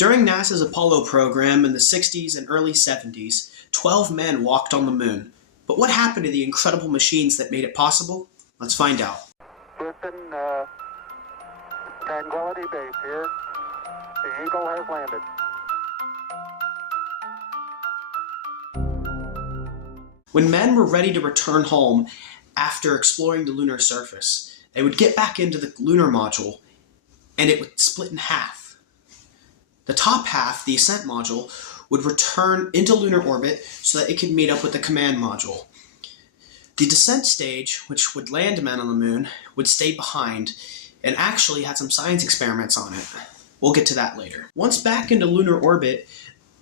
During NASA's Apollo program in the 60s and early 70s, 12 men walked on the moon. But what happened to the incredible machines that made it possible? Let's find out. Houston, Tranquility Base here. The Eagle has landed. When men were ready to return home after exploring the lunar surface, they would get back into the lunar module and it would split in half. The top half, the ascent module, would return into lunar orbit so that it could meet up with the command module. The descent stage, which would land men on the moon, would stay behind and actually had some science experiments on it. We'll get to that later. Once back into lunar orbit,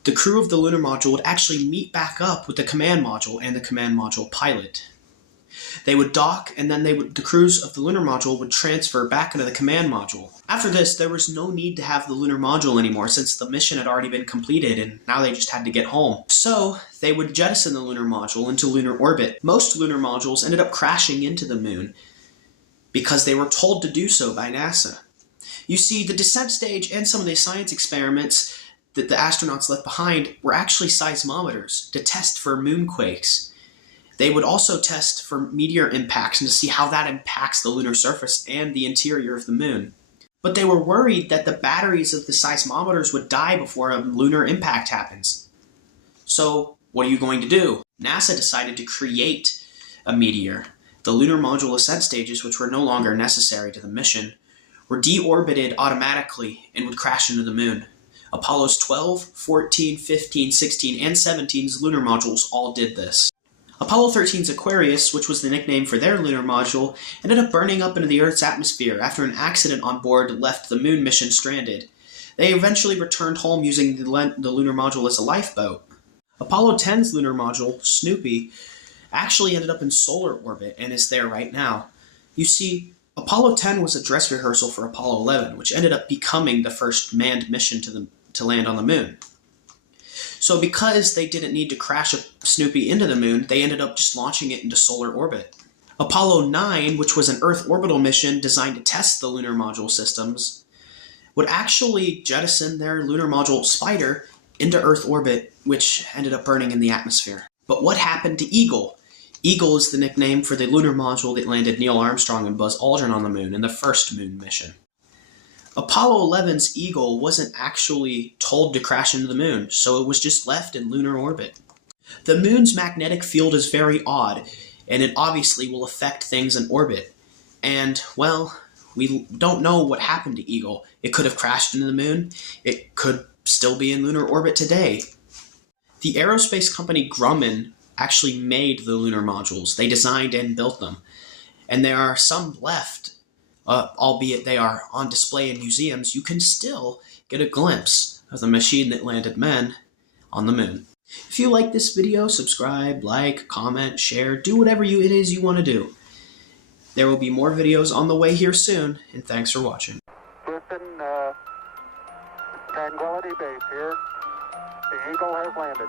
the crew of the lunar module would actually meet back up with the command module and the command module pilot. They would dock, and then the crews of the lunar module would transfer back into the command module. After this, there was no need to have the lunar module anymore since the mission had already been completed and now they just had to get home. So they would jettison the lunar module into lunar orbit. Most lunar modules ended up crashing into the moon because they were told to do so by NASA. You see, the descent stage and some of the science experiments that the astronauts left behind were actually seismometers to test for moonquakes. They would also test for meteor impacts and to see how that impacts the lunar surface and the interior of the moon. But they were worried that the batteries of the seismometers would die before a lunar impact happens. So, what are you going to do? NASA decided to create a meteor. The lunar module ascent stages, which were no longer necessary to the mission, were deorbited automatically and would crash into the moon. Apollo's 12, 14, 15, 16, and 17's lunar modules all did this. Apollo 13's Aquarius, which was the nickname for their lunar module, ended up burning up into the Earth's atmosphere after an accident on board left the moon mission stranded. They eventually returned home using the lunar module as a lifeboat. Apollo 10's lunar module, Snoopy, actually ended up in solar orbit and is there right now. You see, Apollo 10 was a dress rehearsal for Apollo 11, which ended up becoming the first manned mission to land on the moon. So because they didn't need to crash a Snoopy into the moon, they ended up just launching it into solar orbit. Apollo 9, which was an Earth orbital mission designed to test the lunar module systems, would actually jettison their lunar module Spider into Earth orbit, which ended up burning in the atmosphere. But what happened to Eagle? Eagle is the nickname for the lunar module that landed Neil Armstrong and Buzz Aldrin on the moon in the first moon mission. Apollo 11's Eagle wasn't actually told to crash into the moon, so it was just left in lunar orbit. The moon's magnetic field is very odd, and it obviously will affect things in orbit. And, well, we don't know what happened to Eagle. It could have crashed into the moon. It could still be in lunar orbit today. The aerospace company Grumman actually made the lunar modules. They designed and built them. And there are some left, albeit they are on display in museums. You can still get a glimpse of the machine that landed men on the moon. If you like this video, subscribe, like, comment, share, do whatever it is you want to do. There will be more videos on the way here soon, and thanks for watching. Houston, Tranquility Base here. The Eagle has landed.